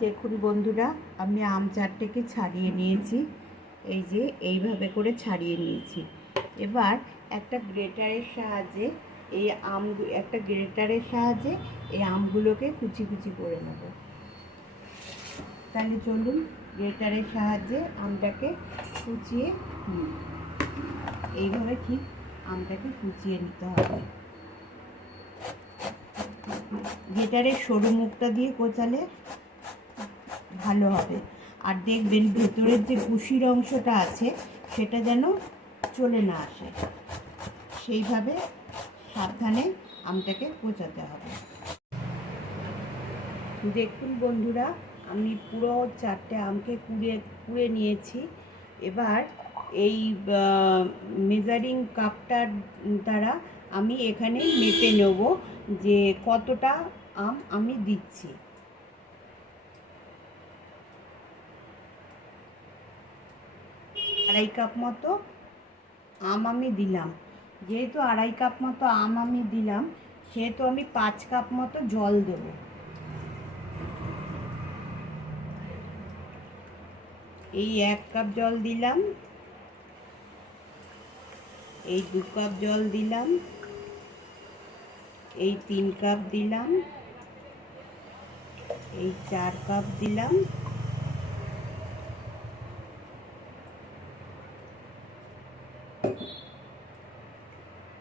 দেখুন বন্ধুরা, আমি আম চারটেকে ছাড়িয়ে নিয়েছি। এই যে এইভাবে করে ছাড়িয়ে নিয়েছি। এবার একটা গ্রেটারের সাহায্যে এই আমগুলোকে কুচি কুচি করে নেব। তাহলে চলুন গ্রেটারের সাহায্যে আমটাকে কুচিয়ে নিই। এইভাবে ঠিক আমটাকে কুচিয়ে নিতে হবে। গ্রেটারের সরু মুখটা দিয়ে কোচালে ভালো হবে। আর দেখবেন ভেতরের যে কুশির অংশটা আছে সেটা যেন চলে না আসে, সেইভাবে সাবধানে আমটাকে কোচাতে হবে। দেখুন বন্ধুরা, আমি পুরো চারটে আমকে কুড়ে নিয়েছি। এবার এই মেজারিং কাপটার দ্বারা আমি এখানে মেপে নেব যে কতটা আম আমি দিচ্ছি। আড়াই কাপ মতো আম আমি দিলাম। যেহেতু আড়াই কাপ মতো আম আমি দিলাম, সেহেতু আমি 5 কাপ মতো জল দেব। এই 1 কাপ জল দিলাম, এই 2 কাপ জল দিলাম, এই 3 কাপ দিলাম, এই 4 কাপ দিলাম,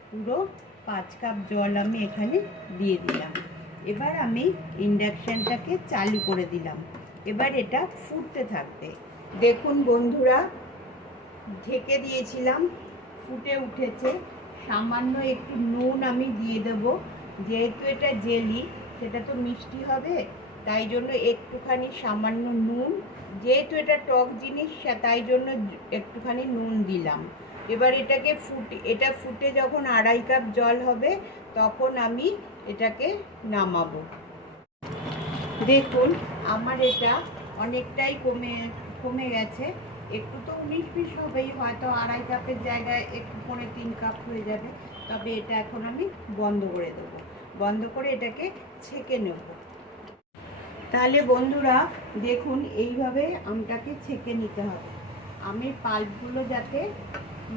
পুরো 5 কাপ জল আমি এখানে দিয়ে দিলাম। এবার আমি ইন্ডাকশানটাকে চালু করে দিলাম। এবার এটা ফুটতে থাকবে। দেখুন বন্ধুরা, ঢেকে দিয়েছিলাম, ফুটে উঠেছে। সামান্য একটু নুন আমি দিয়ে দেব। যেহেতু এটা জেলি, সেটা তো মিষ্টি হবে, তাই জন্য একটুখানি সামান্য নুন, যেহেতু এটা টক জিনিস তাই জন্য একটুখানি নুন দিলাম। এবার এটা ফুটে যখন আড়াই কাপ জল হবে তখন আমি এটাকে নামাবো। দেখুন আমার এটা অনেকটাই কমে গেছে। একটু তো 19-20 হবেই, হয়তো আড়াই কাপের জায়গায় একটু 3 কাপ হয়ে যাবে। তবে এটা এখন আমি বন্ধ করে দেবো। বন্ধ করে এটাকে ছেঁকে নেব। তাহলে বন্ধুরা দেখুন, এইভাবে আমটাকে ছেঁকে নিতে হবে, আমের পাল্পগুলো যাতে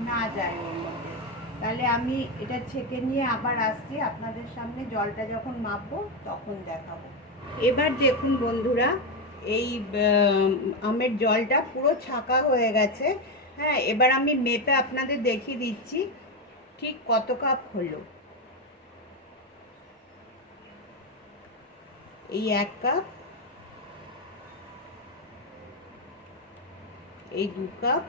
না যায় ওর মধ্যে। তাহলে আমি এটা ছেঁকে নিয়ে আবার আসছি, আপনাদের সামনে জলটা যখন মাপবো তখন দেখাবো। এবার দেখুন বন্ধুরা, এই আমের জলটা পুরো ছাঁকা হয়ে গেছে। হ্যাঁ, এবার আমি মেপে আপনাদের দেখিয়ে দিচ্ছি ঠিক কত কাপ হলো। এই 1 কাপ, এই 2 কাপ,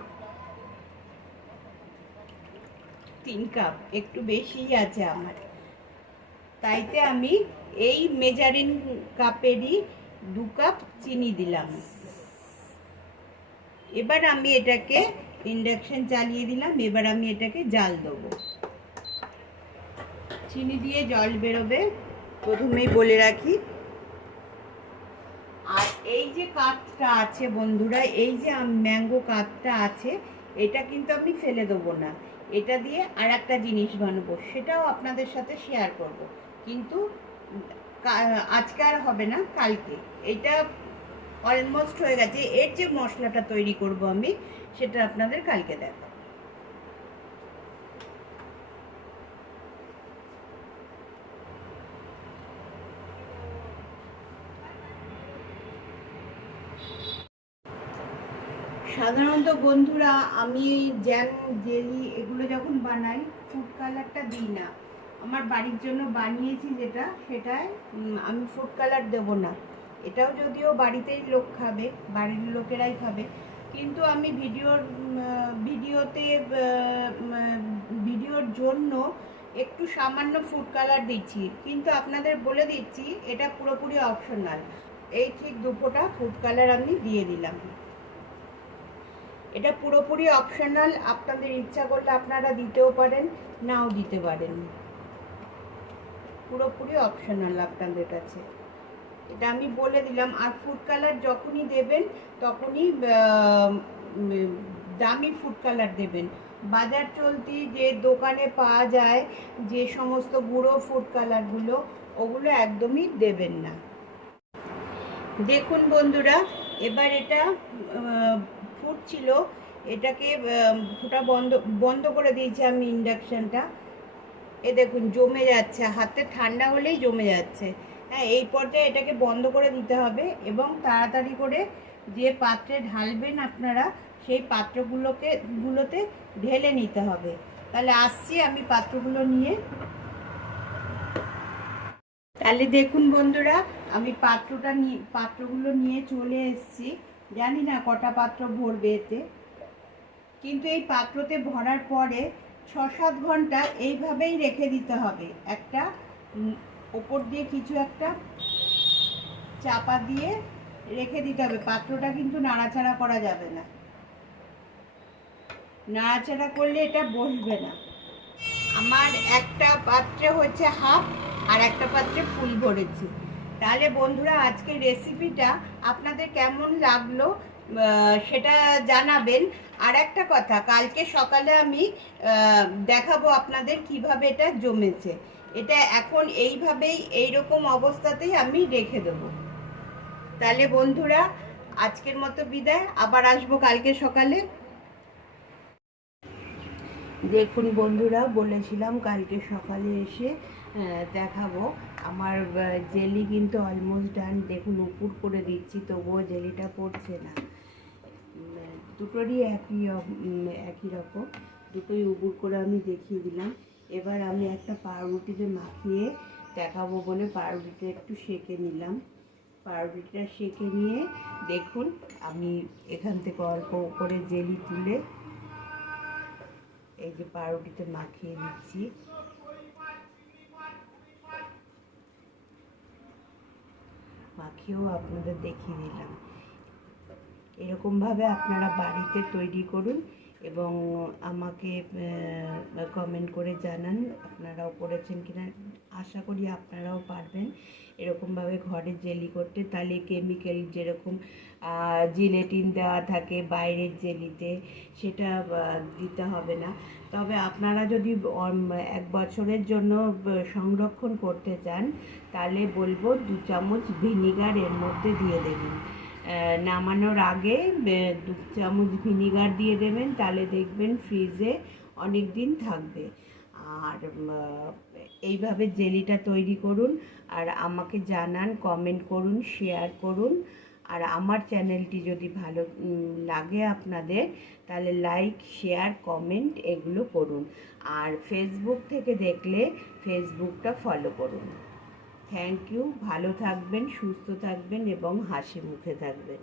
3 কাপ, একটু বেশিই আছে আমার, তাইতে আমি এই মেজারিং কাপেরই 2 কাপ চিনি দিলাম। এবার আমি এটাকে ইন্ডাকশন চালিয়ে দিলাম। এবার আমি এটাকে জাল দেবো। চিনি দিয়ে জল বেরোবে, প্রথমেই বলে রাখি। আর এই যে কাঠটা আছে বন্ধুরা, এই যে ম্যাঙ্গো কাঠটা আছে, এটা কিন্তু আমি ফেলে দেবো না। এটা দিয়ে আর একটা জিনিস বানাবো, সেটাও আপনাদের সাথে শেয়ার করব। কিন্তু আজকে আর হবে না, কালকে। এটা অলমোস্ট হয়ে গেছে। এর যে মশলাটা তৈরি করব আমি, সেটা আপনাদের কালকে দেখাবো। সাধারণত বন্ধুরা আমি জ্যাম, জেলি এগুলো যখন বানাই ফুড কালারটা দিই না। আমার বাড়ির জন্য বানিয়েছি সেটায় আমি ফুড কালার দেবো না। এটাও যদিও বাড়িতেই লোক খাবে, বাড়ির লোকেরাই খাবে, কিন্তু আমি ভিডিওর জন্য একটু সামান্য ফুড কালার দিচ্ছি। কিন্তু আপনাদের বলে দিচ্ছি, এটা পুরোপুরি অপশনাল। এই ঠিক 2 ফোঁটা ফুড কালার আমি দিয়ে দিলাম। এটা পুরোপুরি অপশনাল, আপনাদের ইচ্ছা করলে আপনারা দিতেও পারেন, নাও দিতে পারেন। পুরোপুরি অপশনাল আপনাদের কাছে, এটা আমি বলে দিলাম। আর ফুড কালার যখনই দেবেন তখনই দামি ফুড কালার দেবেন। বাজার চলতি যে দোকানে পাওয়া যায় যে সমস্ত গুঁড়ো ফুড কালারগুলো, ওগুলো একদমই দেবেন না। দেখুন বন্ধুরা, এবার এটা ফুটছিল, এটাকে ফুটা বন্ধ বন্ধ করে দিয়েছি আমি ইন্ডাকশানটা। এ দেখুন জমে যাচ্ছে, হাতে ঠান্ডা হলেই জমে যাচ্ছে। হ্যাঁ, এই পর্যায়ে এটাকে বন্ধ করে দিতে হবে এবং তাড়াতাড়ি করে যে পাত্রে ঢালবেন আপনারা সেই গুলোতে ঢেলে নিতে হবে। তাহলে আসছি আমি পাত্রগুলো নিয়ে। তাহলে দেখুন বন্ধুরা, আমি পাত্রগুলো নিয়ে চলে এসেছি। জানি না কটা পাত্র ভরবে এতে, কিন্তু এই পাত্রতে ভরার পরে 6-7 ঘন্টা এইভাবেই রেখে দিতে হবে। একটা ওপর দিয়ে কিছু একটা চাপা দিয়ে রেখে দিতে হবে। পাত্রটা কিন্তু নাড়াচাড়া করা যাবে না, নাড়াচাড়া করলে এটা বসবে না। আমার একটা পাত্রে হচ্ছে হাফ, আর একটা পাত্রে ফুল ভরেছি। তাহলে বন্ধুরা, আজকের রেসিপিটা আপনাদের কেমন লাগলো সেটা জানাবেন। আর একটা কথা, কালকে সকালে আমি দেখাবো আপনাদের কিভাবে এটা জমেছে। এটা এখন এইভাবেই এইরকম অবস্থাতেই আমি রেখে দেবো। তাহলে বন্ধুরা, আজকের মতো বিদায়, আবার আসবো কালকে সকালে। দেখুন বন্ধুরা, বলেছিলাম কালকে সকালে এসে দেখাবো। আমার জেলি কিন্তু অলমোস্ট ডান। দেখুন উপুর করে দিচ্ছি, তবুও জেলিটা পড়ছে না। দুটোরই একই রকম, দুটোই উপুর করে আমি দেখিয়ে দিলাম। এবার আমি একটা পাউরুটিতে মাখিয়ে দেখাবো বলে পাউরুটিটা একটু সেঁকে নিলাম। পাউরুটিটা সেঁকে নিয়ে দেখুন আমি এখান থেকে অল্প করে জেলি তুলে এই যে পাউরুটিতে মাখিয়ে দিচ্ছি। মাখিয়েও আপনাদের দেখিয়ে দিলাম। এরকমভাবে আপনারা বাড়িতে তৈরি করুন এবং আমাকে কমেন্ট করে জানান আপনারাও করেছেন কিনা। আশা করি আপনারাও পারবেন এরকমভাবে ঘরে জেলি করতে। তাহলে কেমিক্যাল যেরকম জিলেটিন দেওয়া থাকে বাইরের জেলিতে, সেটা দিতে হবে না। তবে আপনারা যদি 1 বছরের জন্য সংরক্ষণ করতে চান, তাহলে বলবো 2 চামচ ভিনিগার এর মধ্যে দিয়ে দেবেন। নামানোর আগে 2 চামচ ভিনিগার দিয়ে দেবেন, তাহলে দেখবেন ফ্রিজে অনেক দিন থাকবে। আর এইভাবে জেলিটা তৈরি করুন আর আমাকে জানান, কমেন্ট করুন, শেয়ার করুন। আর আমার চ্যানেলটি যদি ভালো লাগে আপনাদের, তাহলে লাইক, শেয়ার, কমেন্ট এগুলো করুন। আর ফেসবুক থেকে দেখলে ফেসবুকটা ফলো করুন। Thank you. ভালো থাকবেন, সুস্থ থাকবেন এবং হাসি মুখে থাকবেন।